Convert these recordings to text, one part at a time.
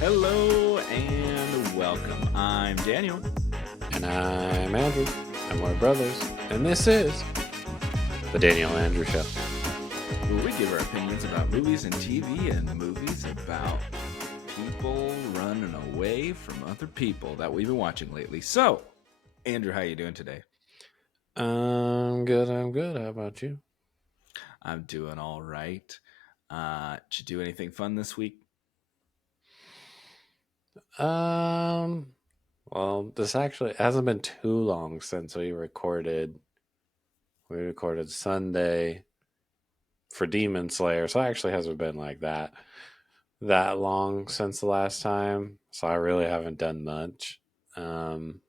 Hello and welcome. I'm Daniel. And I'm Andrew, and we're brothers, and this is the Daniel Andrew Show. Where we give our opinions about movies and TV and movies about people running away from other people that we've been watching lately. So, Andrew, how you doing today? I'm good. I'm good. How about you? I'm doing all right. Did you do anything fun this week? Um. Well, this actually hasn't been too long since we recorded. We recorded Sunday for Demon Slayer, so it actually hasn't been like that long since the last time. So I really haven't done much. Um.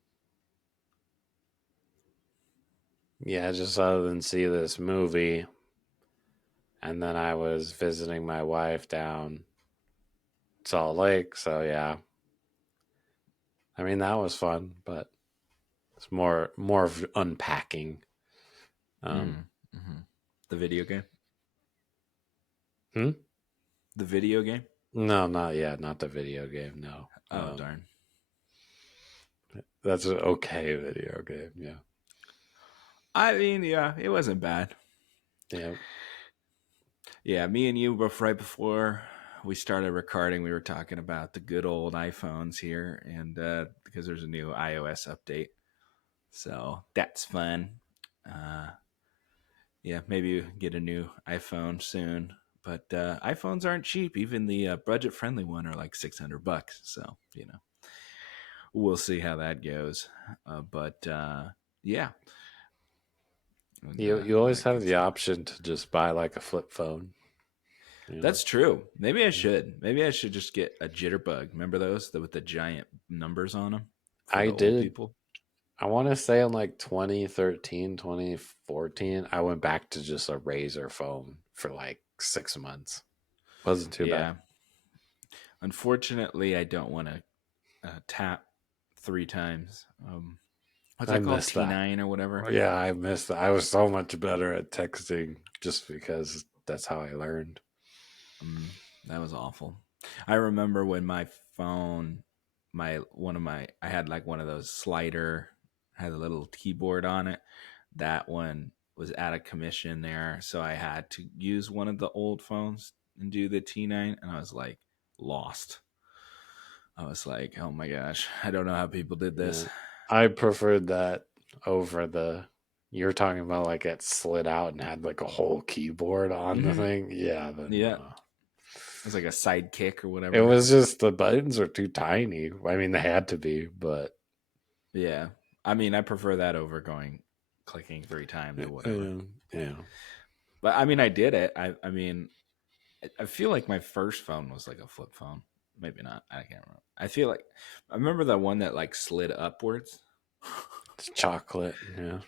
Yeah, just other than see this movie, and then I was visiting my wife down Salt Lake. So yeah, I mean that was fun, but it's more of unpacking. Um, Mm-hmm. The video game? hmm? The video game? No, not yet. Not the video game. No, Oh, darn. that's an okay video game. Yeah, I mean, yeah, it wasn't bad. yeah. Yeah, me and you both right before we started recording, we were talking about the good old iPhones here, and because there's a new iOS update, so that's fun. Uh, yeah, maybe get a new iPhone soon, but iPhones aren't cheap. Even the budget-friendly one are like $600. So we'll see how that goes. But yeah, and You all always that have good the stuff. option to just buy like a flip phone. You know, That's true. Maybe I should. Maybe I should just get a jitterbug. Remember those with the giant numbers on them for I the old did. people? I want to say in like 2013, 2014, I went back to just a Razor phone for like 6 months. Wasn't too bad. Yeah. Unfortunately, I don't want to tap three times. What's I that called? missed that. T9 or whatever. Yeah, I missed that. I was so much better at texting just because that's how I learned. Mm, that was awful. I remember when my phone, I had like one of those slider, had a little keyboard on it. That one was out of commission there, so I had to use one of the old phones and do the T9, and I was like lost. I was like, oh my gosh, I don't know how people did Yeah. this. I preferred that over the you're talking about like it slid out and had like a whole keyboard on the Hmm. thing. Yeah, then Yeah, it was like a sidekick or it whatever. was just the buttons are too tiny. I mean, they had to be, but Yeah, I mean, I prefer that over going clicking three times or whatever. yeah. But I mean, I did it. I mean, I feel like my first phone was like a flip phone. Maybe not. I can't remember. I remember the one that like slid upwards. It's chocolate. Yeah.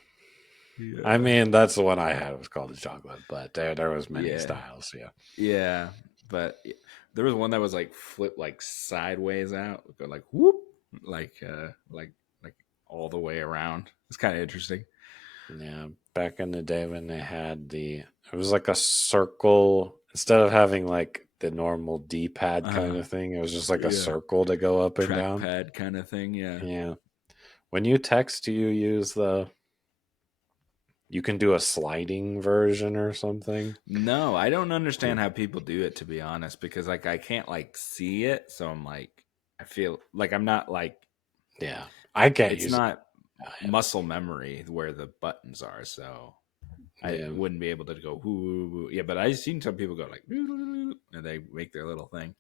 I Yeah. mean, that's the one I had. It was called the chocolate, but there was many Yeah. styles. Yeah. Yeah. But there was one that was like flip like sideways out, go like whoop, like like all the way around. It's kind of interesting. Yeah, back in the day when they had it was like a circle instead of having like the normal D-pad kind Uh of thing. It was just like a yeah. circle to go up and down. Trackpad kind of thing. Yeah. Yeah. When you text, do you use you can do a sliding version or something? No, I don't Yeah. understand how people do it, to be honest, because like I can't like see it, so I'm like I feel like I'm not like Yeah. I can't it's use it. not muscle memory where the buttons are, so I Yeah. wouldn't be able to go whoo. Yeah, but I've seen some people go like and they make their little thing.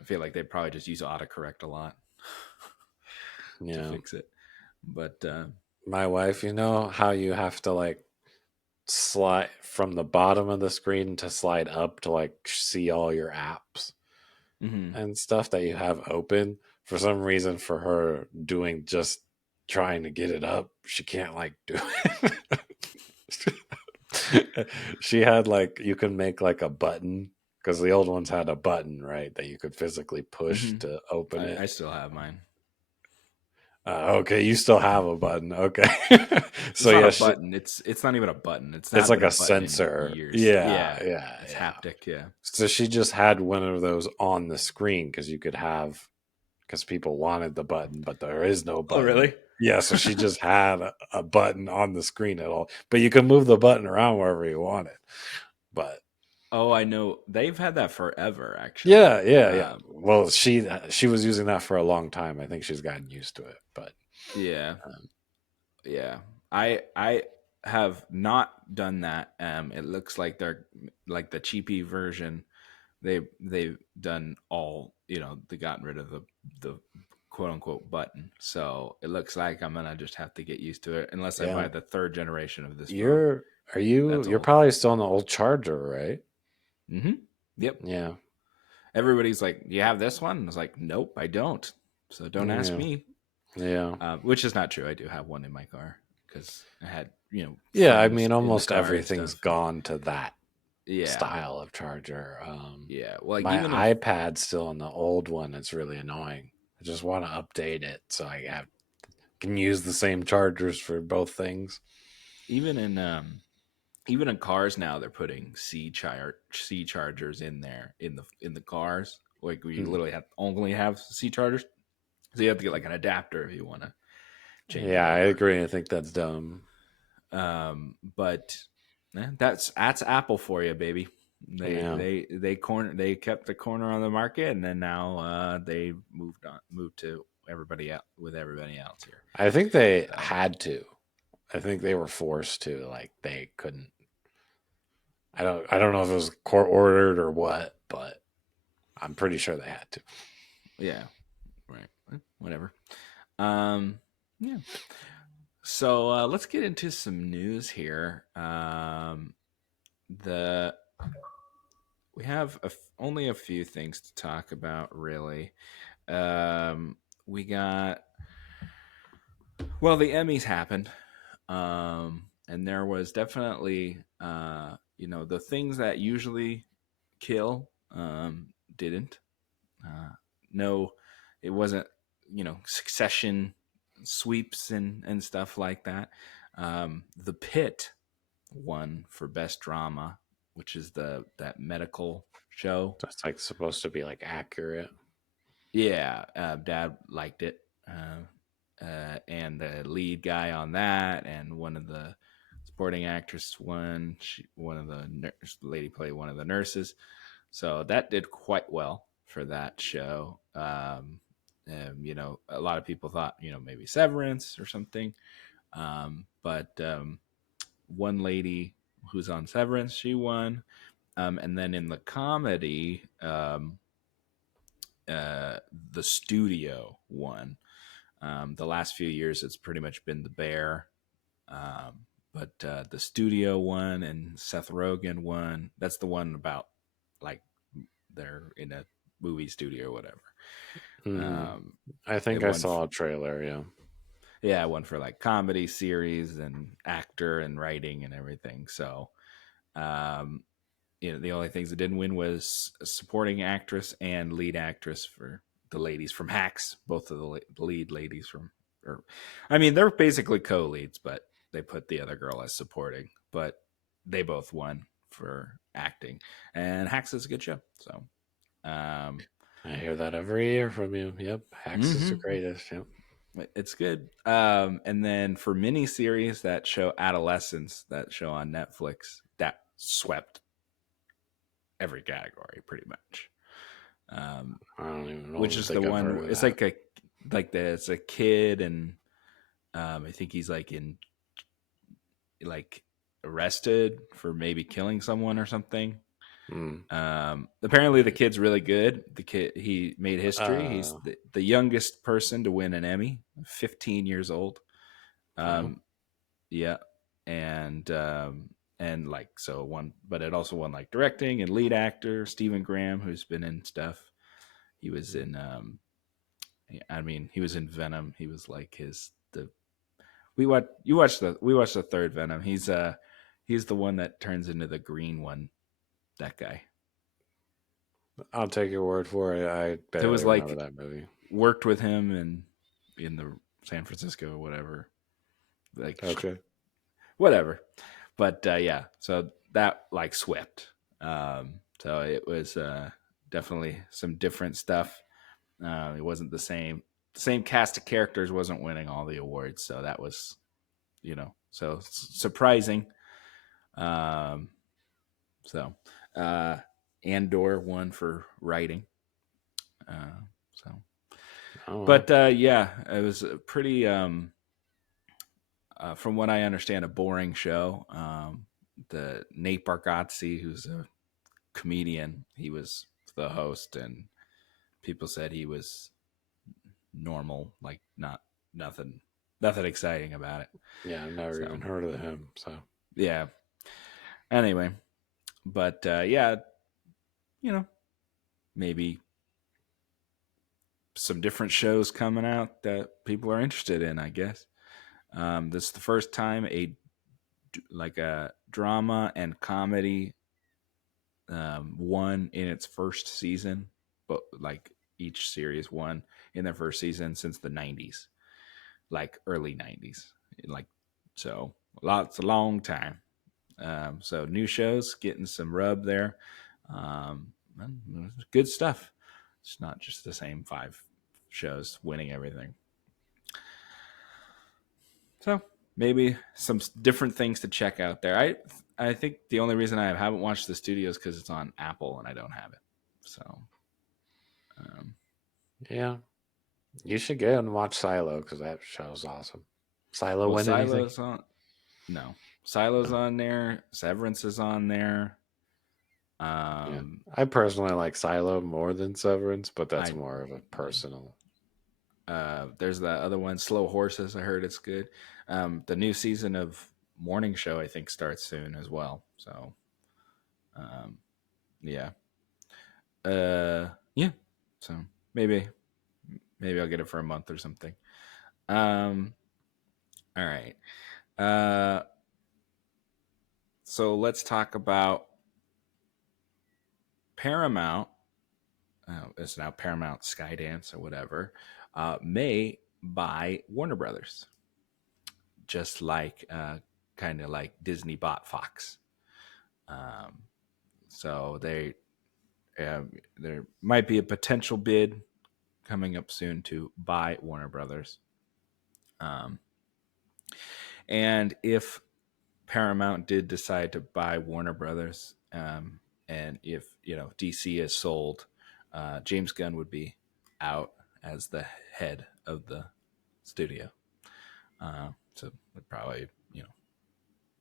I feel like they probably just use autocorrect a lot to Yeah. fix it. But My wife, you know how you have to like slide from the bottom of the screen to slide up to like see all your apps mhm. and stuff that you have open. For some reason, for her doing just trying to get it up, she can't like do it. She had like you can make like a button because the old ones had a button right that you could physically push Mhm. to open I it. still have mine. Okay, you still have a button. Okay. It's So not a yeah, button. It's not even a button. It's it's not like been a a button in sensor. years. Yeah, Yeah, yeah, it's yeah. haptic. Yeah. So she just had one of those on the screen because you could have, because people wanted the button, but there is no Oh, button. really? Yeah, so she just had a button on the screen at all, but you can move the button around wherever you want it. But Oh, I know. They've had that forever, actually. yeah, yeah, yeah. Well, she was using that for a long time. I think she's gotten used to it. But Yeah, um, yeah. I have not done that. It looks like they're like the cheapy version. They've done all, they gotten rid of the quote unquote button. So it looks like I'm gonna just have to get used to it unless I yeah, buy the third generation of this phone. you're are you That's you're old. probably still on the old charger, right? Mm-hmm. Yep. Yeah, Everybody's like, "You have this one?" I was like, "Nope, I don't." So don't ask yeah, me. yeah. Which is not true. I do have one in my car because I had, Yeah, I friends mean, in the almost car and everything's stuff. gone to that Yeah, style of charger. yeah. Well, like My even if iPad's still on the old one. It's really annoying. I just want to update it so can use the same chargers for both things. even in even in cars now, they're putting C chargers in there in the cars. Like we Hmm. literally only have C chargers, so you have to get like an adapter if you want to change it Yeah, I over. agree. I think that's dumb. But that's Apple for you, baby. Yeah. They kept the corner on the market, and then now they moved to everybody else with everybody else here. I think they So had to. I think they were forced to. Like they couldn't. I don't know if it was court ordered or what, but I'm pretty sure they had to. yeah, right, whatever. Um, yeah. So let's get into some news here. The we have only a few things to talk about, really. We got the Emmys happened, and there was definitely the things that usually kill didn't. Uh, no, it wasn't Succession sweeps and stuff like that. The Pit won for best drama, which is that medical show. That's like supposed to be like accurate. Yeah, Dad liked it, and the lead guy on that, and one of the supporting actress won. One of the lady played one of the nurses, so that did quite well for that show. A lot of people thought maybe Severance or something, but one lady who's on Severance, she won. And then in the comedy, uh, the studio won. The last few years, it's pretty much been The Bear, but the studio won, and Seth Rogen won. That's the one about like they're in a movie studio or whatever. Hmm. Um, I it think I won. saw a trailer. Yeah. Yeah, it won for like comedy series and actor and writing and everything. So, um, the only things that didn't win was a supporting actress and lead actress for the ladies from Hacks. Both of the lead ladies from, or I mean, they're basically co-leads, but they put the other girl as supporting. But they both won for acting, and Hacks is a good show. So, um, I hear that every year from you. Yep. Hacks is the mm-hmm. greatest. Yep. It's good. And then for miniseries, that show Adolescence, that show on Netflix, that swept every category pretty much. Um, I which don't is the think I've heard one. of It's that. like it's a kid, and I think he's like arrested for maybe killing someone or something. Hmm. Apparently the kid's really good. The kid, he made history. He's Uh, the youngest person to win an Emmy, 15 years old. wow. Um, yeah, and like so one, but it also won like directing and lead actor. Stephen Graham, who's been in stuff. He was in he was in Venom. He was like his the we watched the third Venom. He's the one that turns into the green one. That guy. I'll take your word for it. I It barely was remember like that movie. worked with him and in the San Francisco or whatever. Like Okay. whatever. But yeah, so that like swept. So it was definitely some different stuff. It wasn't the same. The same cast of characters wasn't winning all the awards, so that was, so surprising. Um, so uh, Andor won for writing. So, Oh, but yeah, it was a pretty. From what I understand, a boring show. The Nate Bargatze, who's a comedian, he was the host, and people said he was normal, like not nothing, nothing exciting about it. yeah, I've never So even heard of him. So, yeah. Anyway, but yeah, you know, maybe some different shows coming out that people are interested in. I guess this is the first time a drama and comedy won in its first season, but like each series won in their first season since the '90s, like early '90s, like so. Lots a long time. So new shows getting some rub there. Um, Good stuff. It's not just the same five shows winning everything. So maybe some different things to check out there. I think the only reason I haven't watched the studio is because it's on Apple and I don't have it. So um, yeah, you should go and watch Silo because that show's awesome. Silo well, win anything? Silo's on. No, Silo's No. on there. Severance is on there. Yeah, Um, I personally like Silo more than Severance, but that's I more of a personal. There's that other one, Slow Horses. I heard it's good. The new season of Morning Show I think starts soon as well. So um, yeah, yeah. So maybe I'll get it for a month or something. Um, all right. Uh, so let's talk about Paramount. It's now Paramount Skydance or whatever. May buy Warner Brothers, just like kind of like Disney bought Fox. Um, so there might be a potential bid coming up soon to buy Warner Brothers. Um, and if Paramount did decide to buy Warner Brothers, and if DC is sold, James Gunn would be out as the head of the studio. So would probably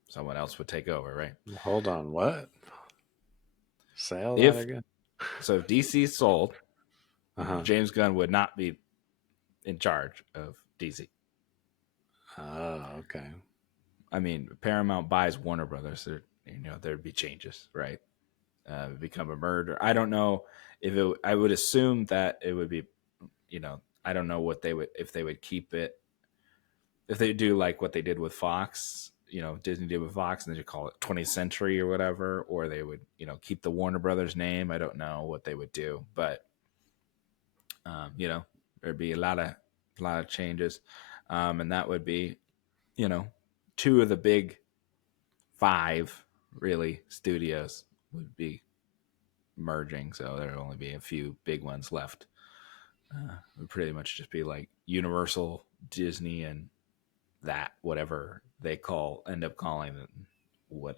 someone else would take over, right? Hold on, what? Say all that If again? If DC sold, Uh huh. James Gunn would not be in charge of DC. Oh, okay. I mean, Paramount buys Warner Brothers. There'd be changes, right? Become a merger. I don't know if it. I would assume that it would be. I don't know what they would if they would keep it. If they do like what they did with Fox, Disney did with Fox, and they call it 20th Century or whatever, or they would, keep the Warner Brothers name. I don't know what they would do, but there'd be a lot of changes, and that would be, you know, two of the big five really studios would be merging, so there'd only be a few big ones left. It would pretty much just be like Universal, Disney, and that whatever they end up calling it, what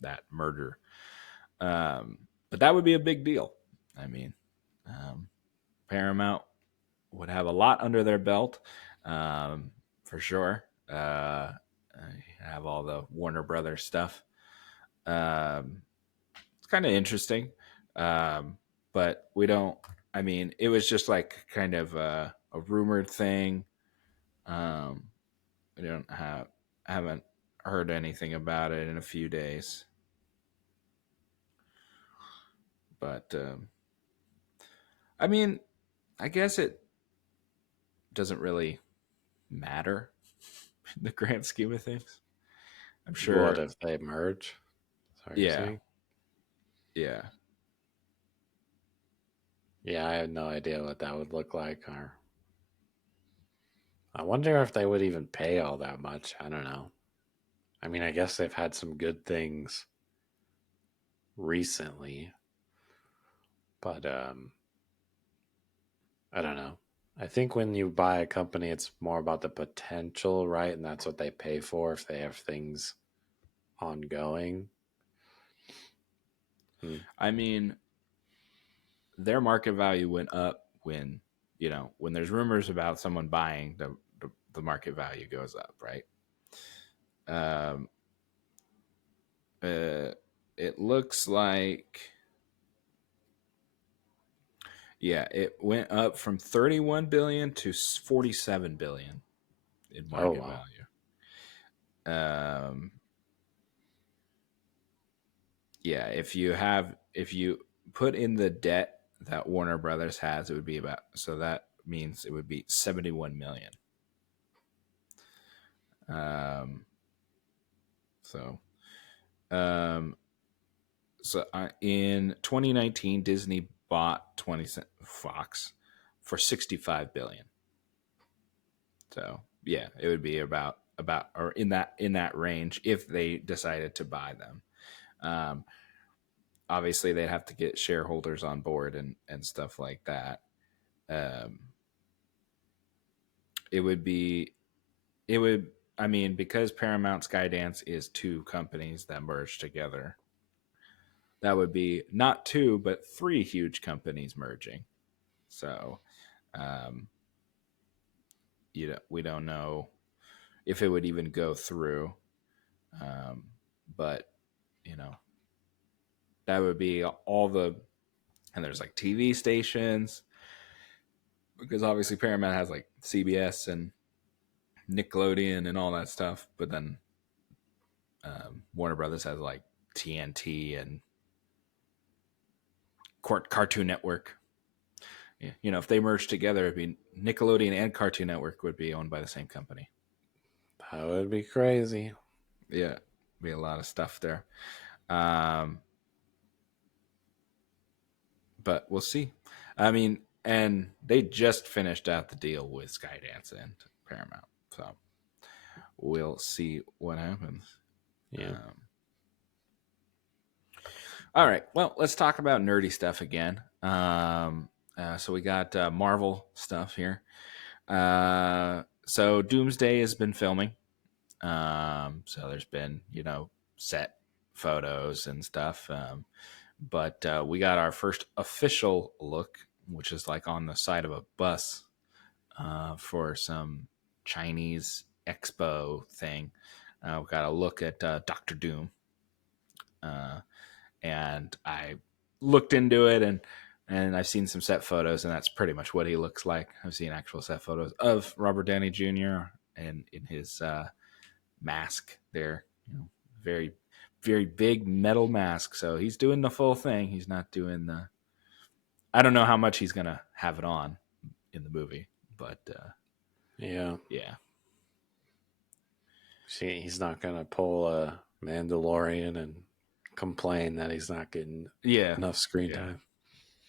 that merger. But that would be a big deal. I mean, um, Paramount would have a lot under their belt, for sure. Have all the Warner Brothers stuff. It's kind of interesting, but we don't. I mean, it was just like kind of a rumored thing. Um, we don't have haven't heard anything about it in a few days, but I mean, I guess it doesn't really matter in the grand scheme of things. I'm What sure. if they merge? That's what you're Yeah, saying? yeah. Yeah, I have no idea what that would look like. Or I wonder if they would even pay all that much. I don't know. I mean, I guess they've had some good things recently, but I don't know. I think when you buy a company, it's more about the potential, right? And that's what they pay for if they have things ongoing. Hmm. I mean, their market value went up when when there's rumors about someone buying the market value goes up, right? Um, uh, it looks like yeah, it went up from 31 billion to 47 billion in Oh market wow. value. Um, yeah, if you put in the debt that Warner Brothers has, it would be about so that means it would be 71 million. Um, so um, in 2019, Disney bought 20 Fox for 65 billion. So yeah, it would be about or in that range if they decided to buy them. Um, Obviously, they'd have to get shareholders on board and stuff like that. Um, it would be it would I mean because Paramount Skydance is two companies that merge together. That would be not two but three huge companies merging. So, um, we don't know if it would even go through. Um, but you know, that would be all the and there's like TV stations because obviously Paramount has like CBS and Nickelodeon and all that stuff. But then Warner Brothers has like TNT and Cartoon Network. Yeah, if they merged together, it'd be Nickelodeon and Cartoon Network would be owned by the same company. That would be crazy. Yeah, be a lot of stuff there. Um, but we'll see. I mean, and they just finished out the deal with Skydance and Paramount, so we'll see what happens. Yeah. Um, all right, well, let's talk about nerdy stuff again. So we got Marvel stuff here. So Doomsday has been filming. So there's been set photos and stuff. But we got our first official look, which is like on the side of a bus for some Chinese expo thing. We got a look at Doctor Doom, uh, and I looked into it and I've seen some set photos, and that's pretty much what he looks like. I've seen actual set photos of Robert Downey Jr. and in his mask there, very very big metal mask. So he's doing the full thing. He's not doing the. I don't know how much he's gonna have it on in the movie, but Yeah. yeah, See, he's not gonna pull a Mandalorian and complain that he's not getting yeah, enough screen yeah, time.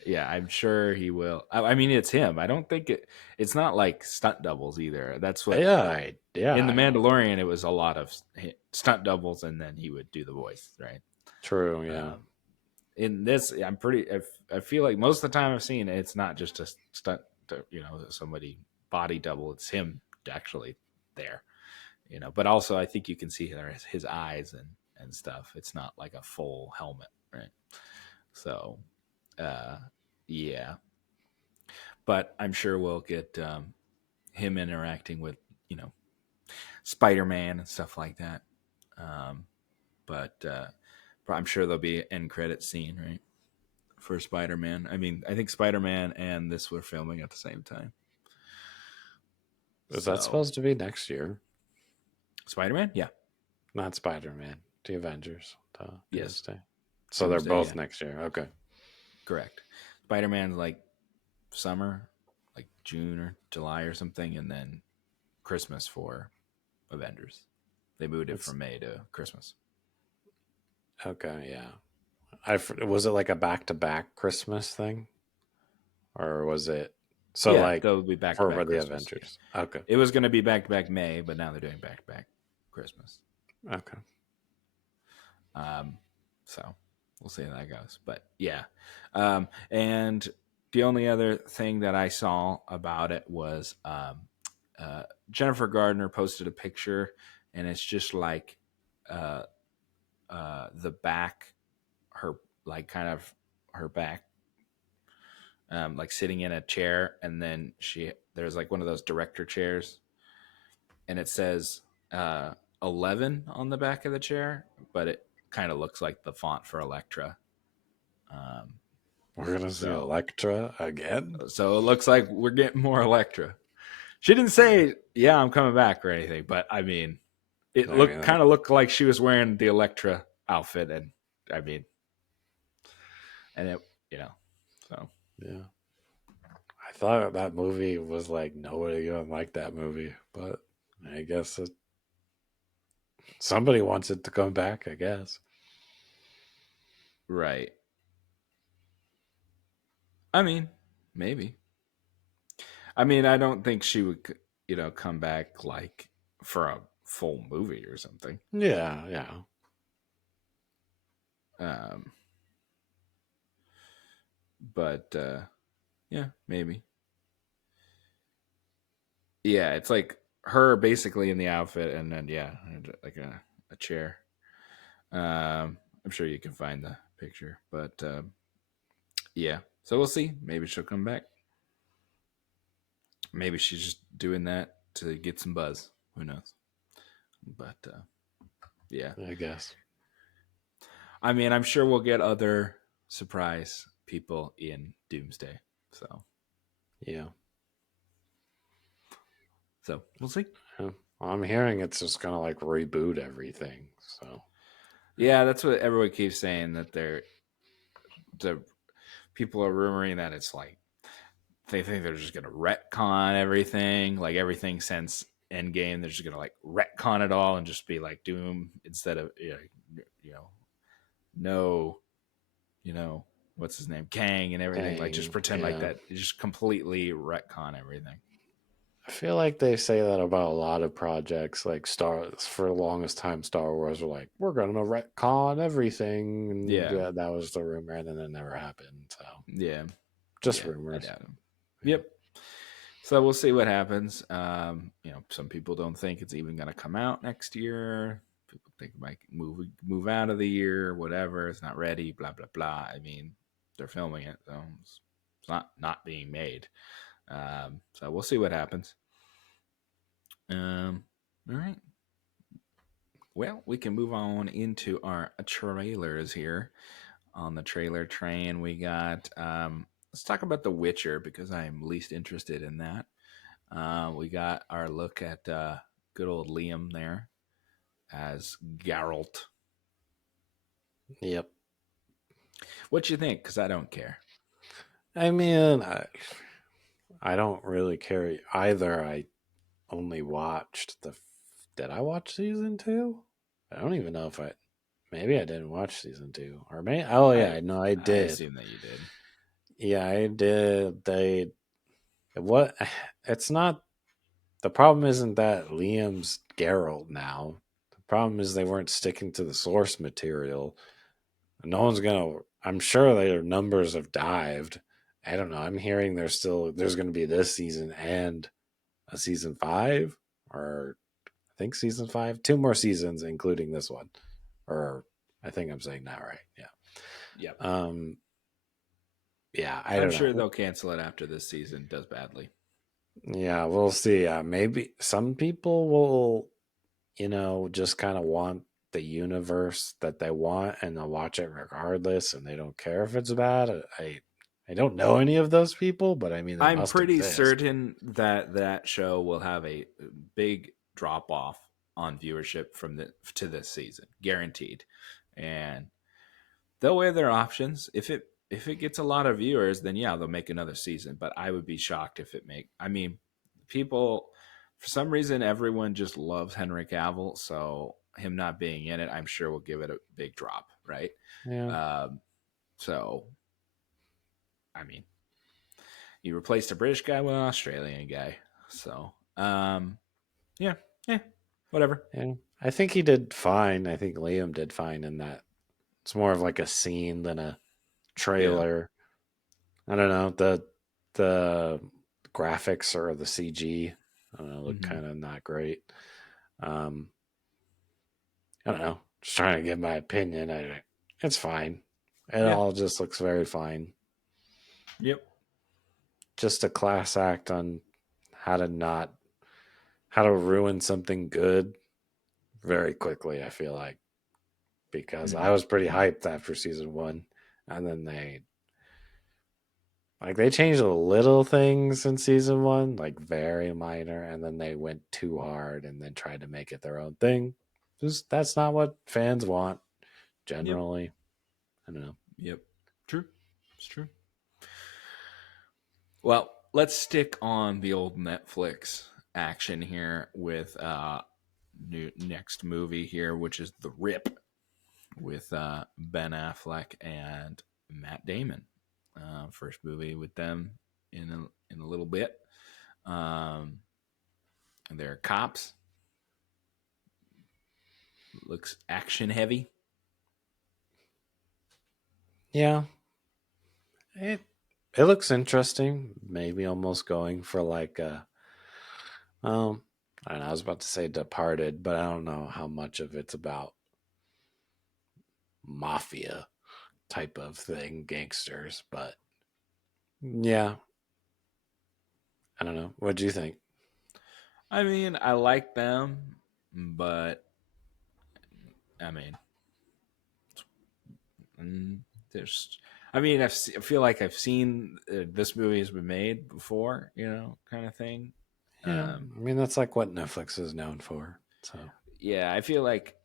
yeah. I'm sure he will. I mean, it's him. I don't think it's not like stunt doubles either. That's what Yeah, in the I don't. Mandalorian it was a lot of stunt doubles, and then he would do the voice, right? True. Yeah. Um, in this, I feel like most of the time I've seen it, it's not just a stunt, somebody body double. It's him actually there, But also, I think you can see his eyes and stuff. It's not like a full helmet, right? So, uh, yeah. But I'm sure we'll get him interacting with you know Spider Man and stuff like that. Um, but I'm sure there'll be an end credit scene, right? For Spider Man. I mean, I think Spider Man and this were filming at the same time. Is that So supposed to be next year? Spider Man, yeah, Not Spider Man. The Avengers. The yes, Doomsday. So they're Doomsday, both yeah, next year. Okay. correct. Spider Man's like summer, like June or July or something, and then Christmas for Avengers. They moved it It's from May to Christmas. okay. Yeah. Was it like a back to back Christmas thing, or was it? So Yeah, like they'll be back to for back the Christmas. Yeah. Avengers. Okay. It was going to be back to back May, but now they're doing back to back Christmas. Okay. Um, so we'll see how that goes. But yeah, and the only other thing that I saw about it was Jennifer Gardner posted a picture, and it's just like uh, the back, her like kind of her back, like sitting in a chair, and then there's like one of those director chairs, and it says uh, 11 on the back of the chair, but it kind of looks like the font for Electra. Um, We're gonna see so Elektra again. so it looks like we're getting more Electra. She didn't say, "Yeah, I'm coming back" or anything, but I mean, it I mean, kind of looked like she was wearing the Electra outfit, and I mean, and it, you know, so yeah. I thought that movie was like nobody gonna like that movie, but I guess somebody wants it to come back. I guess. right. I mean, maybe. I mean, I don't think she would, come back like for a full movie or something. Yeah, yeah, Um, but yeah, maybe. Yeah, it's like her basically in the outfit, and then yeah, like a chair. I'm sure you can find the picture, but yeah. So we'll see. Maybe she'll come back. Maybe she's just doing that to get some buzz. Who knows? But yeah, I guess. I mean, I'm sure we'll get other surprise people in Doomsday. So, Yeah. so we'll see. Yeah. Well, I'm hearing it's just gonna like reboot everything. So Yeah, that's what everyone keeps saying that the people are rumoring that it's like they think they're just gonna retcon everything, like everything since Endgame. They're just gonna like retcon it all and just be like Doom instead of you know no what's his name, Kang, and everything. Like just dang, pretend like yeah. that. Just completely retcon everything. I feel like they say that about a lot of projects. Like for the longest time, Star Wars were like, we're gonna retcon everything, and Yeah, yeah, that was the rumor, and then it never happened. So yeah, just yeah. I rumors. doubt him. Yeah. Yep. So we'll see what happens. Some people don't think it's even going to come out next year. People think it might move out of the year, whatever. It's not ready. Blah blah blah. I mean, they're filming it, so it's not being made. So we'll see what happens. All right. Well, we can move on into our trailers here. On the trailer train, we got. Let's talk about The Witcher because I'm least interested in that. We got our look at good old Liam there as Geralt. Yep. What you think? Because I don't care. I mean, I don't really care either. I only watched the. Did I watch season two? I don't even know if I. Maybe I didn't watch season two, or may. Oh I yeah, no, I I did. assume that you did. Yeah, I did. What? It's not. The problem isn't that Liam's Geralt now. The problem is they weren't sticking to the source material. No one's gonna. I'm sure their numbers have dived. I don't know. I'm hearing there's going to be this season and a season five, or I think season five, two more seasons, including this one. Or I think I'm saying that right. Yeah. Yep. Um. Yeah. I I'm don't sure know. they'll cancel it after this season does badly. Yeah, we'll see. Maybe some people will, just kind of want the universe that they want and they'll watch it regardless and they don't care if it's bad. I don't know any of those people, but I mean they I'm must pretty exist. certain that that show will have a big drop off on viewership from the to this season, guaranteed. And they'll weigh their options. If it gets a lot of viewers, then yeah, they'll make another season. But I would be shocked if it make. I mean, people for some reason everyone just loves Henry Cavill, so him not being in it, I'm sure will give it a big drop, right? Yeah. Um, so I mean, He replaced a British guy with an Australian guy. So, yeah, yeah, whatever. Yeah, I think he did fine. I think Liam did fine in that. It's more of like a scene than a Yeah. trailer. I don't know, the graphics or the CG, I don't know, look Mm-hmm. kind of not great. Um, I don't know. Just trying to give my opinion. It's fine. It Yeah. all just looks very fine. Yep. Just a class act on how to not how to ruin something good very quickly. I feel like because I Mm-hmm. was pretty hyped after season one, and then they changed the little things in season one, like very minor, and then they went too hard and then tried to make it their own thing. Just that's not what fans want Yep. generally. I don't know. Yep. True. It's true. Well, let's stick on the old Netflix action here with new next movie here, which is The Rip with Ben Affleck and Matt Damon. First movie with them in a little bit. Um, they're cops. Looks action heavy. Yeah, it it looks interesting. Maybe almost going for like a um. I don't know. I was about to say Departed, but I don't know how much of it's about mafia type of thing, gangsters. But yeah, I don't know. What do you think? I mean, I like them, but I mean, mm, there's. I mean, I feel like I've seen this movie has been made before, kind of thing. Yeah, Um, I mean that's like what Netflix is known for. So yeah, I feel like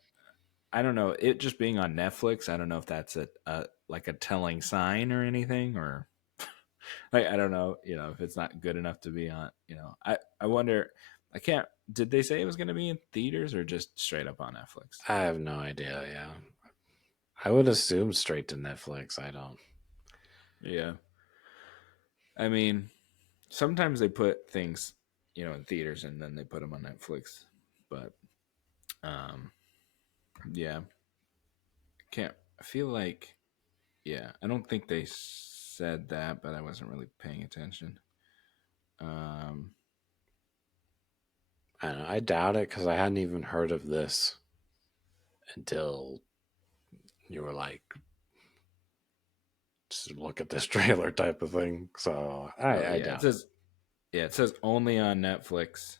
I don't know it just being on Netflix. I don't know if that's a like a telling sign or anything, or like I don't know, if it's not good enough to be on. I wonder. I can't. Did they say it was going to be in theaters or just straight up on Netflix? I have no idea. Yeah, I would assume straight to Netflix. I don't. Yeah, I mean, sometimes they put things, in theaters and then they put them on Netflix, but um, yeah, can't. I feel like, yeah, I don't think they said that, but I wasn't really paying attention. Um, I don't know. I doubt it because I hadn't even heard of this until you were like, just look at this trailer type of thing. So oh I yeah, doubt it. it says only on Netflix.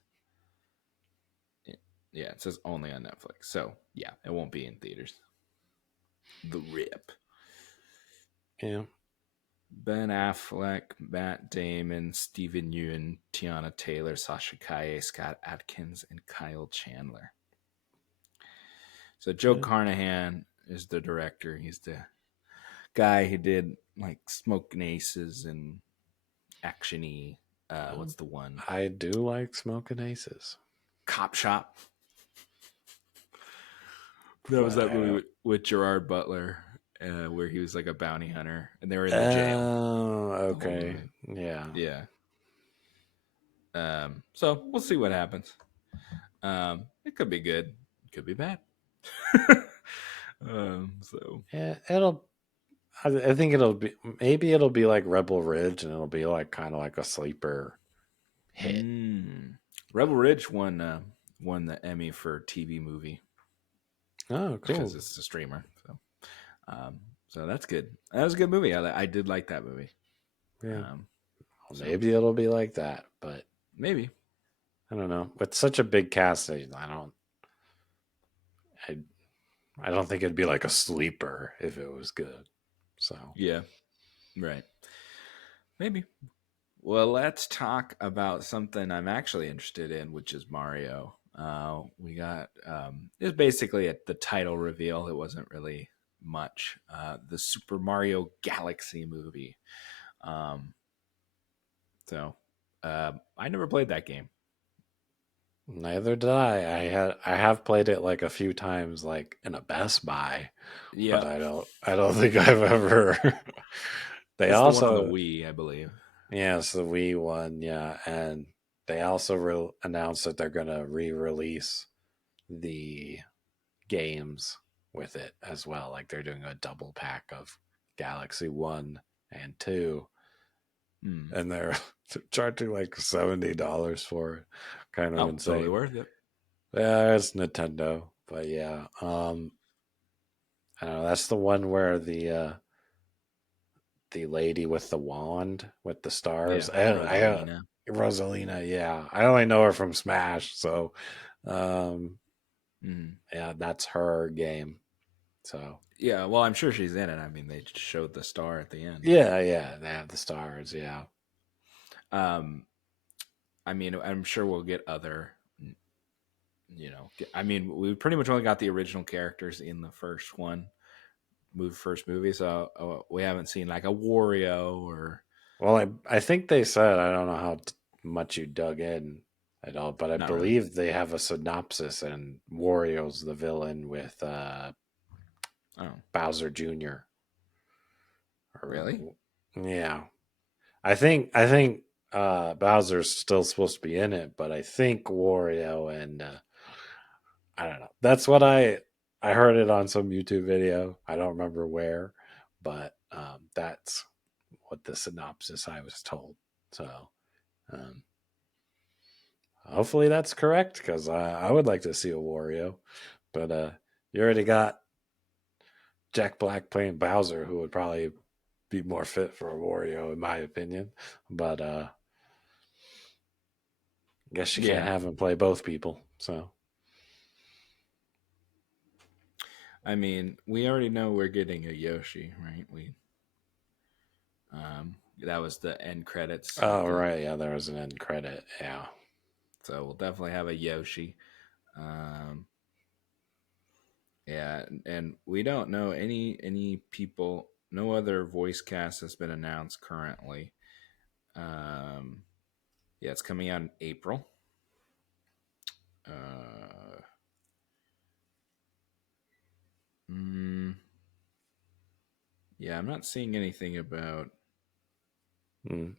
Yeah, it says only on Netflix. So yeah, it won't be in theaters. The Rip. Yeah. Ben Affleck, Matt Damon, Stephen Yeun, Tiana Taylor, Sasha Kaye, Scott Adkins, and Kyle Chandler. So Joe Yeah. Carnahan is the director. He's the guy who did like Smoking Aces and actiony. What's the one? I do like Smoking Aces, Cop Shop. That was but that I movie don't. with Gerard Butler, where he was like a bounty hunter, and they were in the jail Oh, the whole okay. movie. Yeah. Yeah. So we'll see what happens. It could be good, it could be bad. So Yeah, it'll. I think it'll be maybe it'll be like Rebel Ridge, and it'll be like kind of like a sleeper hit. mm, Rebel Ridge won the Emmy for TV movie Oh, because cool. it's a streamer. So that's good. That was a good movie. I did like that movie. Yeah. Um, Well, so maybe it'll be like that, but maybe. I don't know. With such a big cast, I, I don't think it'd be like a sleeper if it was good. So Yeah. Right. Maybe. Well, let's talk about something I'm actually interested in, which is Mario. We got it's basically at the title reveal. It wasn't really much. The Super Mario Galaxy movie. Um, so I never played that game. neither did I. I have played it like a few times, like in a Best Buy, but Yeah, I don't think I've ever. They it's the one on the also Wii, I believe. Yeah, it's the Wii one. Yeah, and they also announced that they're gonna re-release the games with it as well. Like they're doing a double pack of Galaxy One and Two, Hmm. and they're charging like $70 for it. Kind of Oh, totally insane. worth it. Yeah, it's Nintendo, but yeah, I don't know. That's the one where the lady with the wand with the stars. Yeah, Rosalina. Rosalina. Yeah, I only know her from Smash, so um, Hmm. yeah, that's her game. So Yeah, well, I'm sure she's in it. I mean, they showed the star at the end. yeah, they have the stars. Yeah. Um, I mean, I'm sure we'll get other. I mean, we pretty much only got the original characters in the first movie, so we haven't seen like a Wario or Well, I think they said, I don't know how much you dug in at all, but I not really. believe they have a synopsis, and Wario's the villain with Oh, Bowser Jr. really? Or yeah, I think Bowser's still supposed to be in it, but I think Wario and I don't know. That's what I heard it on some YouTube video. I don't remember where, but that's what the synopsis I was told. So um, hopefully that's correct because I would like to see a Wario, but you already got Jack Black playing Bowser, who would probably be more fit for a Wario in my opinion. But I guess you can't Yeah. have him play both people. So I mean, we already know we're getting a Yoshi, right? That was the end credits. oh right, yeah, there was an end credit. Yeah. So we'll definitely have a Yoshi. Um, yeah, and we don't know any people. No other voice cast has been announced currently. Um, yeah, it's coming out in April. Uh, mm, yeah, I'm not seeing anything about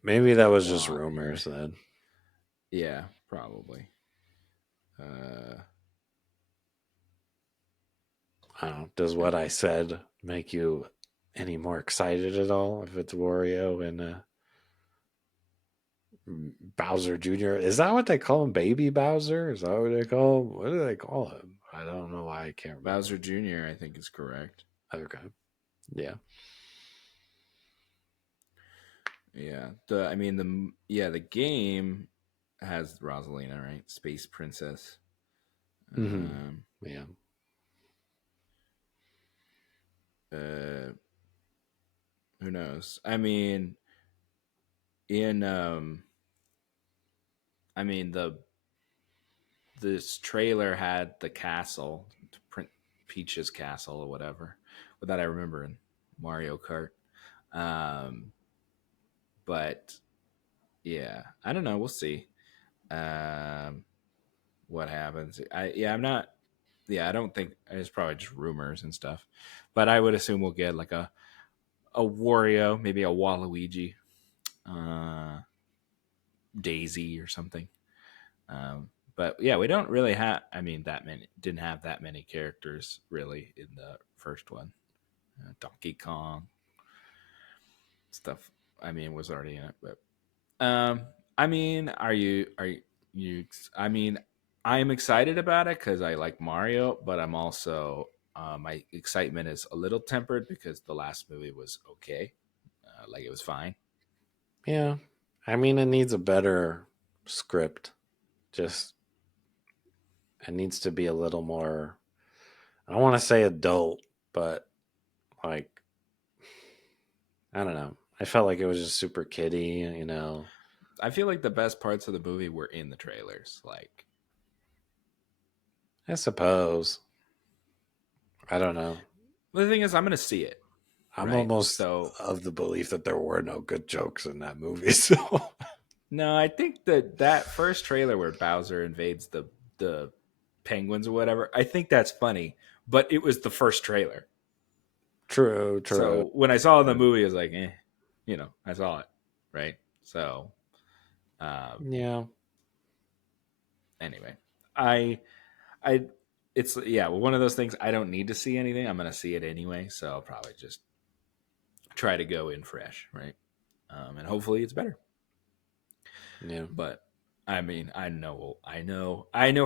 Maybe that was just plot here. rumors then. Yeah, probably. Uh, I don't know. Does what I said make you any more excited at all? If it's Wario and Bowser Jr., is that what they call him? Baby Bowser? Is that what they call him? What do they call him? I don't know why I can't remember. Bowser Jr. I think is correct. Okay, yeah. Yeah, the game has Rosalina, right? Space Princess. Um, Yeah. uh, who knows? I mean, in I mean the this trailer had the castle, Peach's castle or whatever, but that I remember in Mario Kart. Um, but yeah, I don't know. We'll see. Um, what happens? I'm not. Yeah, I don't think it's probably just rumors and stuff, but I would assume we'll get like a Wario, maybe a Waluigi, uh, Daisy or something. But yeah, we don't really have. I mean, that many didn't have that many characters really in the first one. Donkey Kong stuff. I mean, was already in it, but I mean, are you? I mean, I'm excited about it because I like Mario, but I'm also my excitement is a little tempered because the last movie was okay, like it was fine. Yeah. I mean, it needs a better script. Just, it needs to be a little more, I don't want to say adult, but like, I don't know. I felt like it was just super kiddie. I feel like the best parts of the movie were in the trailers. Like, I suppose. I don't know. the thing is, I'm gonna see it, I'm right? almost So of the belief that there were no good jokes in that movie. So no, I think that first trailer where Bowser invades the penguins or whatever, I think that's funny, but it was the first trailer. true, true. So when I saw the movie, I was like, I saw it, right? So, um, Yeah. anyway, I, it's yeah, one of those things. I don't need to see anything. I'm gonna see it anyway, so I'll probably just try to go in fresh, right? And hopefully it's better. Yeah. But I mean, I know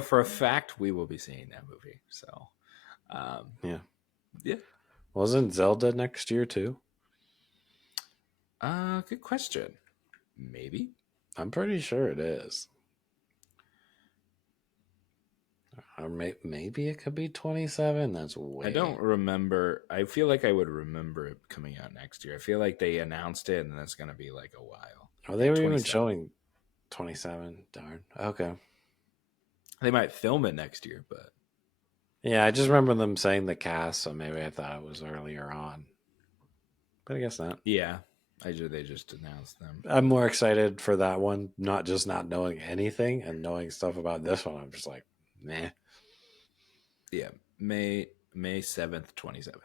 for a fact we will be seeing that movie. So, um, Yeah. yeah. Wasn't Zelda next year too? Good question. Maybe. I'm pretty sure it is. Or maybe it could be 27. That's I way. don't remember. I feel like I would remember it coming out next year. I feel like they announced it, and that's gonna be like a while. Oh, Yeah, they were even 27. showing 27. Darn. Okay. They might film it next year, but Yeah, I just remember them saying the cast, so maybe I thought it was earlier on. But I guess not. yeah, they just announced them. I'm more excited for that one, not just not knowing anything and knowing stuff about this one. I'm just like, meh. Yeah, May 7th, 27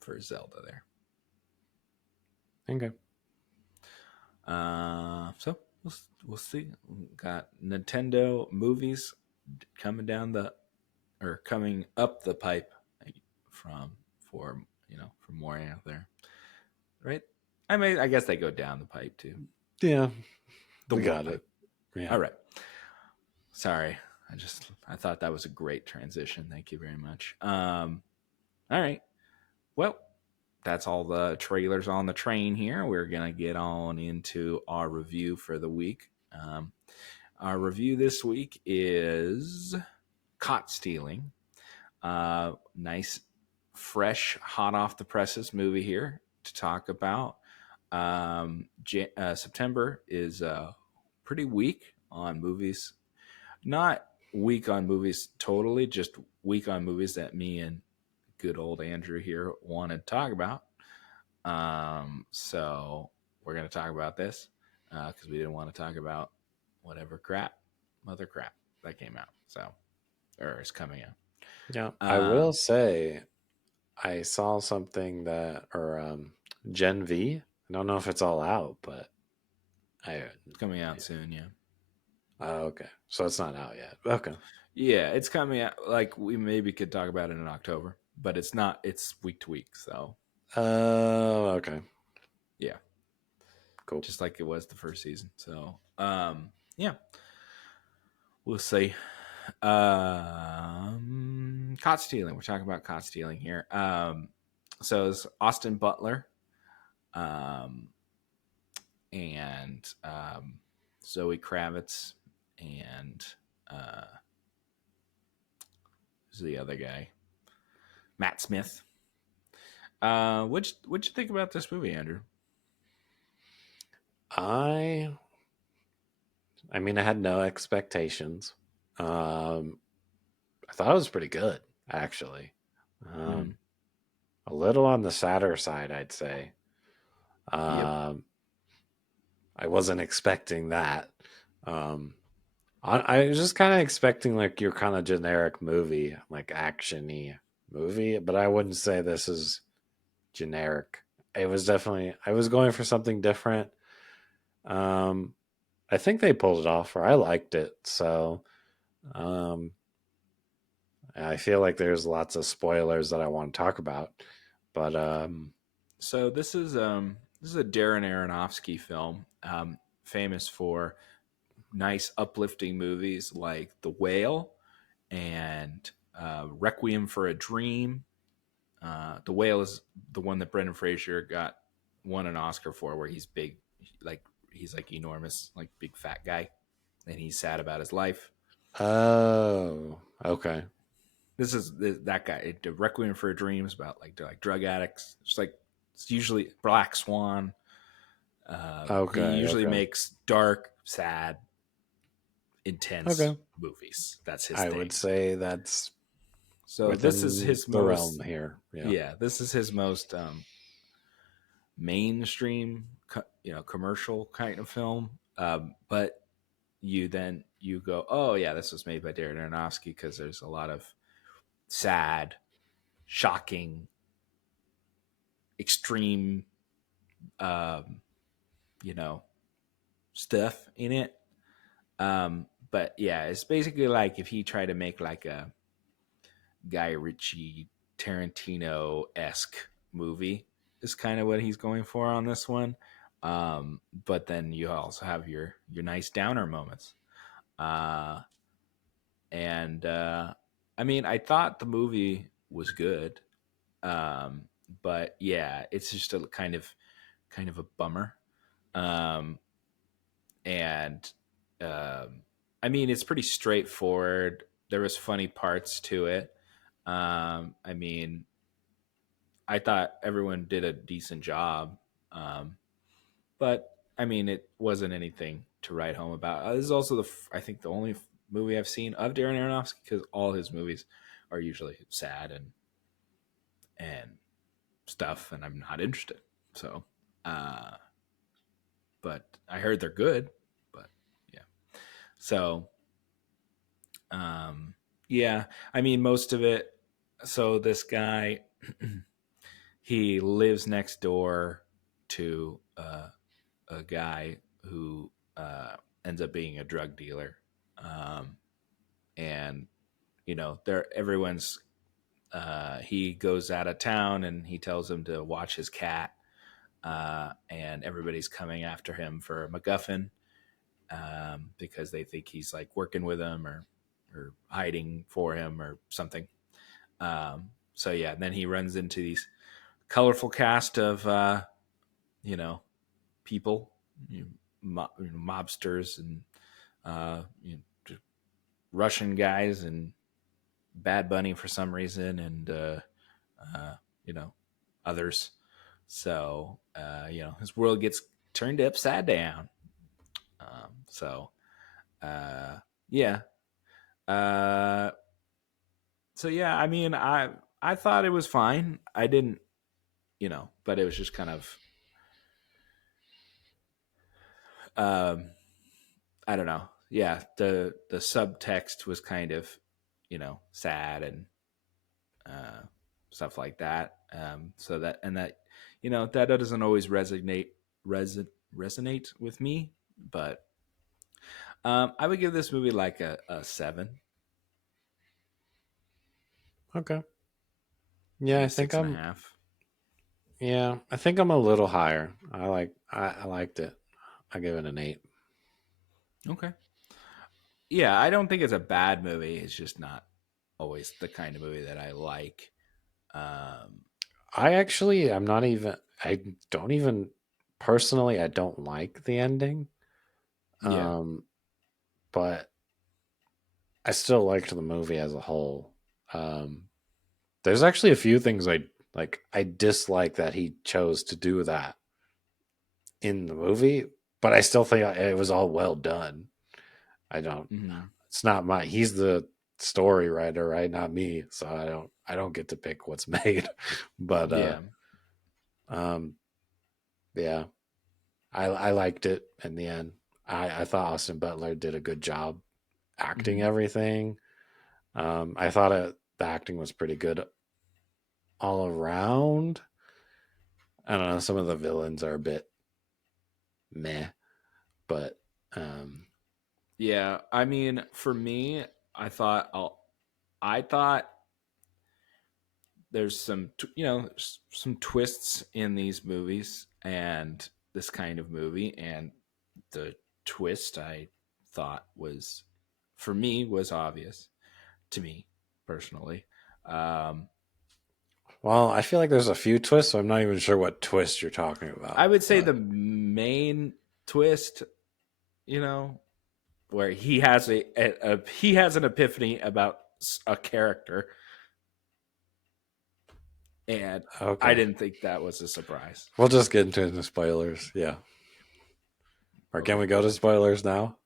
for Zelda there. Okay. So we'll see. Got Nintendo movies coming down the or coming up the pipe from for for more out there, right? I guess they go down the pipe too. Yeah, The we war got it. pipe. Yeah. All right. Sorry, I thought that was a great transition. Thank you very much. All right. Well, that's all the trailers on the train here. We're gonna get on into our review for the week. Our review this week is Caught Stealing. Nice, fresh, hot off the presses movie here to talk about. September is pretty weak on movies. Not weak on movies totally, just weak on movies that me and good old Andrew here wanted to talk about. So we're going to talk about this because we didn't want to talk about whatever mother crap that came out. So, or is coming out. Yeah. I will say I saw something or Gen V. I don't know if it's all out, but I. It's coming out soon. Yeah. Oh, okay. So it's not out yet. Okay. Yeah. It's coming out. Like we maybe could talk about it in October, but it's not, it's week to week. So, Oh, okay. yeah. Cool. Just like it was the first season. So, yeah. We'll see. Caught stealing. We're talking about caught stealing here. So it's Austin Butler, um, and Zoe Kravitz, and who's the other guy? Matt Smith. What'd you think about this movie, Andrew? I I mean I had no expectations. Um I thought it was pretty good, actually. Mm-hmm. Um a little on the sadder side, I'd say. Yep. Um I wasn't expecting that. Um I was just kind of expecting like your kind of generic movie, like actiony movie, but I wouldn't say this is generic. It was definitely I was going for something different. Um, I think they pulled it off, or I liked it. So um, I feel like there's lots of spoilers that I want to talk about, but So this is a Darren Aronofsky film, famous for nice uplifting movies like The Whale and Requiem for a Dream. The Whale is the one that Brendan Fraser won an Oscar for, where he's big, like he's like enormous, like big fat guy, and he's sad about his life. oh, okay, This is that guy. Requiem for a Dream is about like they're like drug addicts. It's like it's usually Black Swan. He okay, usually okay, makes dark, sad, intense okay. movies. That's his I thing. would say that's So this is within his the realm most, here. Yeah. yeah, this is his most mainstream, commercial kind of film. But you go, oh yeah, this was made by Darren Aronofsky because there's a lot of sad, shocking, extreme, um, you know, stuff in it. But yeah, it's basically like if he tried to make like a Guy Ritchie Tarantino esque movie is kind of what he's going for on this one. But then you also have your nice downer moments. Uh, and I mean, I thought the movie was good, um, but yeah, it's just a kind of a bummer. Um, and I mean, it's pretty straightforward. There was funny parts to it. I mean, I thought everyone did a decent job, um, but I mean, it wasn't anything to write home about. This is also I think the only movie I've seen of Darren Aronofsky because all his movies are usually sad and stuff, and I'm not interested. So, uh, but I heard they're good. But yeah, so um, yeah, I mean, most of it. So this guy, he lives next door to a guy who ends up being a drug dealer, and there everyone's. He goes out of town and he tells him to watch his cat, and everybody's coming after him for a MacGuffin because they think he's like working with him or hiding for him or something. So yeah, then he runs into these colorful cast of you know people, mobsters and uh, you know, Russian guys and Bad Bunny for some reason, and uh, you know others. So his world gets turned upside down. So yeah. Uh, so yeah, I mean, I thought it was fine. I didn't, but it was just kind of um, I don't know. Yeah, the subtext was kind of, sad and uh, stuff like that. So that that doesn't always resonate with me, but I would give this movie like a 7, Okay. Yeah, maybe I a think six and a I'm. half. Yeah, I think I'm a little higher. I liked it. I give it an 8. Okay. Yeah, I don't think it's a bad movie. It's just not always the kind of movie that I like. Um, I'm not even. I don't even personally. I don't like the ending. yeah. Um, but I still liked the movie as a whole. Um, there's actually a few things I like. I dislike that he chose to do that in the movie, but I still think it was all well done. I don't. Hmm. It's not my. He's the story writer, right? Not me. So I don't get to pick what's made. But Yeah. um, yeah, I liked it in the end. I thought Austin Butler did a good job acting Hmm. everything. I thought the acting was pretty good all around. I don't know. Some of the villains are a bit meh, but um, Yeah. I mean, for me, I thought I thought there's some twists in these movies and this kind of movie, and the twist I thought was for me was obvious to me personally. Um, well, I feel like there's a few twists, so I'm not even sure what twist you're talking about. I would say But the main twist, you know, where he has he has an epiphany about a character, and I okay, didn't think that was a surprise. we'll just get into the spoilers. Yeah, or can Okay. we go to spoilers now?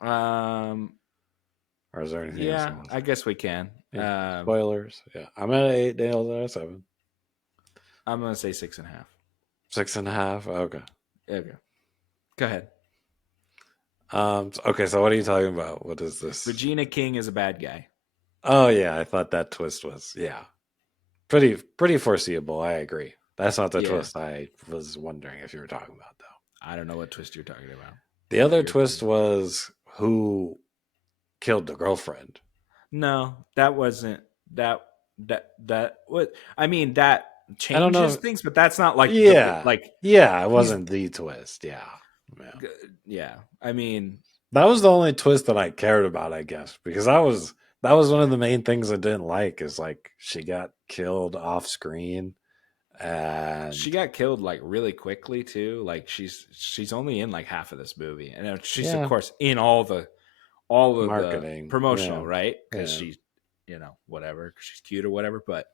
Um. Or is there anything else you Yeah, want to I say? guess we can. Yeah, spoilers. Yeah, I'm at 8. Daniel's at 7. I'm gonna say 6.5. 6.5. Okay. Okay. Go ahead. Okay. So what are you talking about? What is this? Regina King is a bad guy. Oh yeah, I thought that twist was pretty foreseeable. I agree. That's not the Yeah. twist I was wondering if you were talking about though. I don't know what twist you're talking about. The what other your twist theory. was who killed the girlfriend. No, that wasn't that that what I mean that I don't know. changes things, but that's not like Yeah, like yeah, it he's wasn't the twist. Yeah, yeah. yeah. I mean, That was the only twist that I cared about, I guess, because that was one of the main things I didn't like. Is like she got killed off screen, she and got killed like really quickly too. Like she's only in like half of this movie, and she's of yeah, course in all of the marketing. Yeah, promotional, right? Because yeah, she's whatever, 'cause she's cute or whatever, but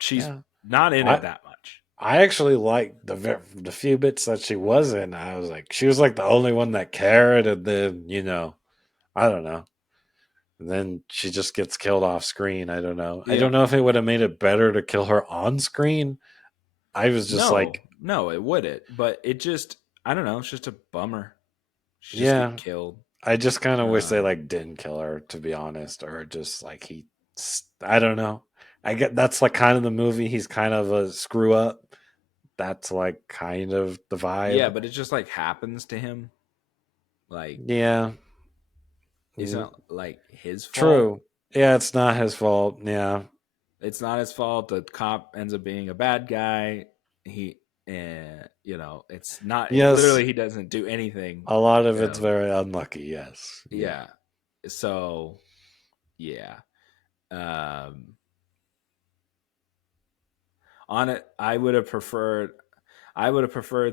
she's yeah. not in it I that much. I actually liked the few bits that she was in. I was like, she was like the only one that cared, and then I don't know. And then she just gets killed off screen. I don't know. I Yeah, don't know if it would have made it better to kill her on screen. I was just no, like, no, it wouldn't. But it just, I don't know. It's just a bummer. She just get yeah. killed. I just kind of wish they Um, like didn't kill her, to be honest, or just like I don't know. I get that's like kind of the movie. He's kind of a screw up. That's like kind of the yeah, vibe. but it just like happens to him. Like Yeah, it's mm, not like his fault. true. Yeah, it's not his fault. Yeah. It's not his fault. The cop ends up being a bad guy. It's not. Yes, Literally, he doesn't do anything. a lot of it's Um, very unlucky. Yes. Yeah. yeah. So yeah. Um, on it, I would have preferred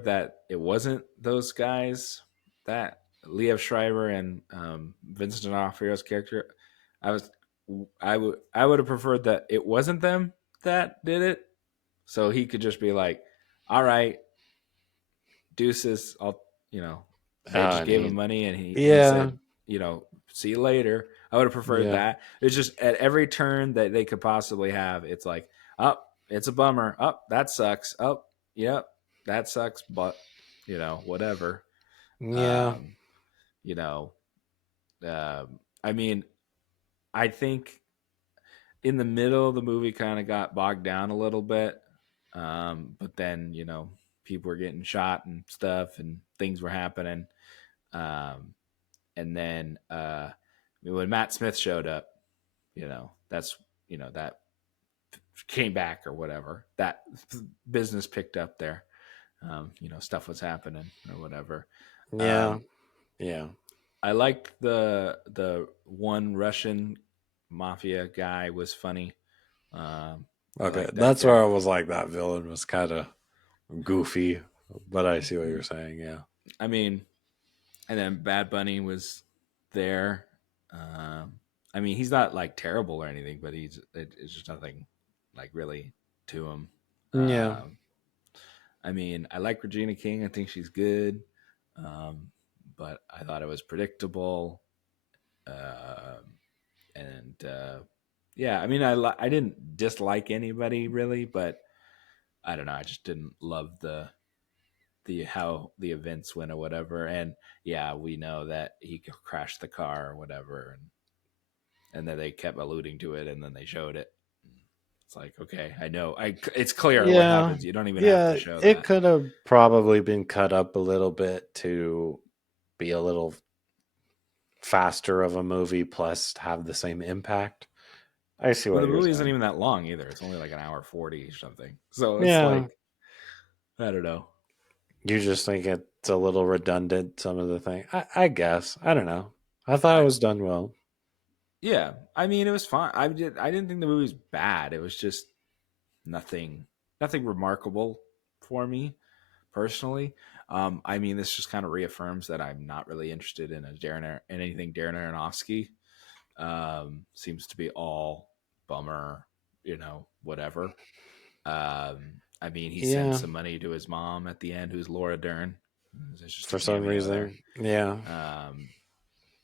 that it wasn't those guys, that Liev Schreiber and Vincent D'Onofrio's character. I was I would have preferred that it wasn't them that did it, so he could just be like, "All right, deuces, I'll they just And gave him money and he yeah, said, see you later." I would have preferred yeah, that. It's just at every turn that they could possibly have, it's like, oh, it's a bummer. Oh, that sucks. Oh, yep, that sucks, but whatever. yeah, Um, you know, I mean, I think in the middle the movie kind of got bogged down a little bit. But then, people were getting shot and stuff and things were happening. Um, and then when Matt Smith showed up, that's that came back or whatever. That business picked up there. Stuff was happening or whatever. yeah, Um, yeah. I liked the one Russian mafia guy was funny. I Okay, like that that's where guy. I was like that villain was kind of goofy, but I see what you're saying. Yeah, I mean, and then Bad Bunny was there. Um, I mean, he's not like terrible or anything, but it's just nothing like really to him. yeah, Um, I mean, I like Regina King. I think she's good, um, but I thought it was predictable. Um and Yeah, I mean, I didn't dislike anybody really, but I don't know. I just didn't love the how the events went or whatever. And yeah, we know that he crashed the car or whatever, and then they kept alluding to it, and then they showed it. It's like, okay, I know, it's clear what yeah, happens. You don't even have to yeah. show It that. could have probably been cut up a little bit to be a little faster of a movie, plus have the same impact. I see Well, what the you're movie isn't saying. even that long either. It's only like an hour 40 or something. So it's Yeah, like, I don't know. you just think it's a little redundant. Some of the thing, I guess. I don't know. I thought it I was done well. Yeah, I mean, it was fine. I didn't think the movie was bad. It was just nothing nothing remarkable for me personally. I mean, this just kind of reaffirms that I'm not really interested in in anything Darren Aronofsky. Seems to be all bummer, whatever. I mean, he sends Yeah, some money to his mom at the end, who's Laura Dern. There's just a for some cameo there. reason. Yeah, Um,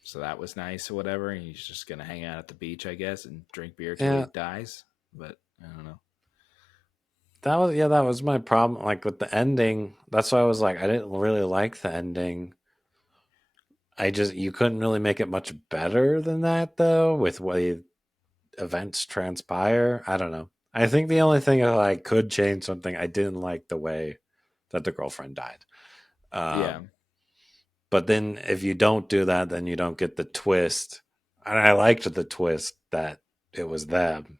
so that was nice or whatever. And he's just gonna hang out at the beach, I guess, and drink beer till he yeah. dies. But I don't know. That was my problem. Like with the ending, that's why I was like, I didn't really like the ending. I just you couldn't really make it much better than that though, with way events transpire. I don't know. I think the only thing that I could change something, I didn't like the way that the girlfriend died. Yeah, Um, But then if you don't do that, then you don't get the twist. And I liked the twist that it was them,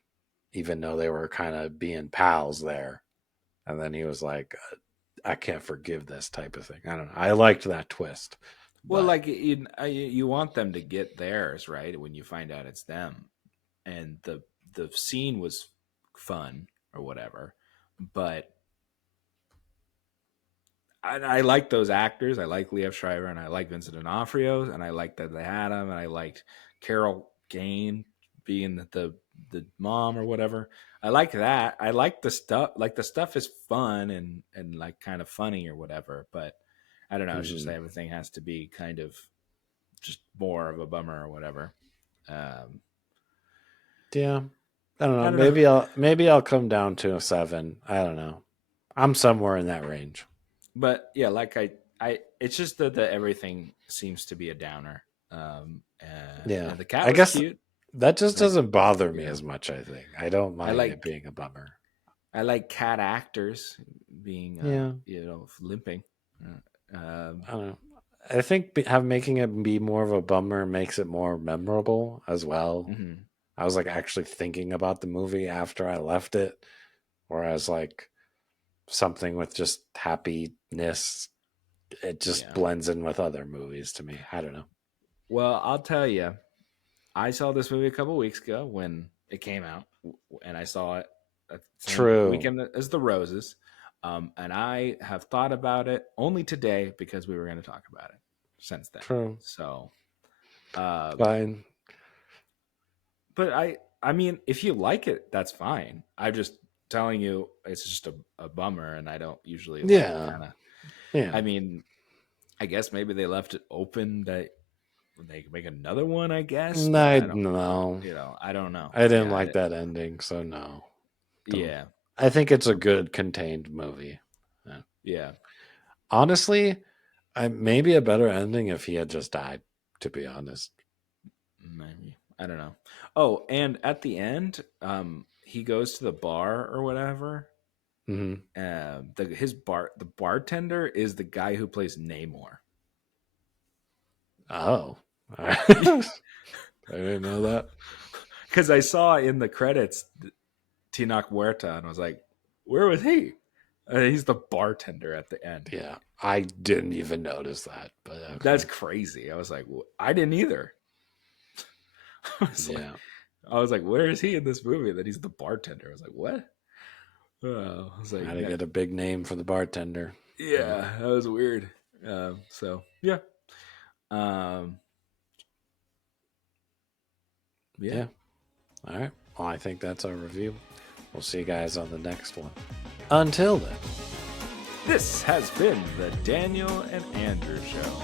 even though they were kind of being pals there. And then he was like, I can't forgive this type of thing. I don't know. I liked that twist. Well, But like you want them to get theirs, right? When you find out it's them, and the scene was fun or whatever, but I like those actors. I like Liev Schreiber and I like Vincent D'Onofrio, and I like that they had him, and I liked Carol Kane being the mom or whatever. I like that. I like the stuff. Like the stuff is fun and like kind of funny or whatever. But I don't know. It's just that everything has to be kind of just more of a bummer or whatever. Yeah, I don't know. I don't know. Maybe I'll come down to a 7. I don't know. I'm somewhere in that range. But yeah, like it's just that everything seems to be a downer. Yeah, And the cat I was guess cute. that just Like, doesn't bother me as much. I think I don't I mind it like being a bummer. I like cat actors being Yeah, limping. I don't know. I think making it be more of a bummer makes it more memorable as well. Mm-hmm. I was like actually thinking about the movie after I left it, whereas like something with just happiness, it just blends in with other movies to me. I don't know. Well, I'll tell you, I saw this movie a couple weeks ago when it came out, and I saw it at the same True. weekend as The Roses. And I have thought about it only today because we were going to talk about it since then. True. So, Fine. But I mean, if you like it, that's fine. I'm just telling you, it's just a bummer, and I don't usually like kind of. Yeah. I mean, I guess maybe they left it open that they could make another one. I guess, but I don't know. I don't know. I didn't like that ending, so no. Yeah, I think it's a good contained movie. Yeah. Honestly, maybe a better ending if he had just died, to be honest. Maybe. I don't know. Oh, and at the end, he goes to the bar or whatever. Mm-hmm. The bartender is the guy who plays Namor. Oh. I didn't know that. Because I saw in the credits Tinoch Huerta, and I was like, where was he? He's the bartender at the end. Yeah, I didn't even notice that. But okay. That's crazy. I was like, I didn't either. I was like, where is he in this movie that he's the bartender? I was like, what? I was like, gotta get a big name for the bartender. Yeah, that was weird. So yeah. Yeah. All right. Well, I think that's our review. We'll see you guys on the next one. Until then. This has been the Daniel and Andrew Show.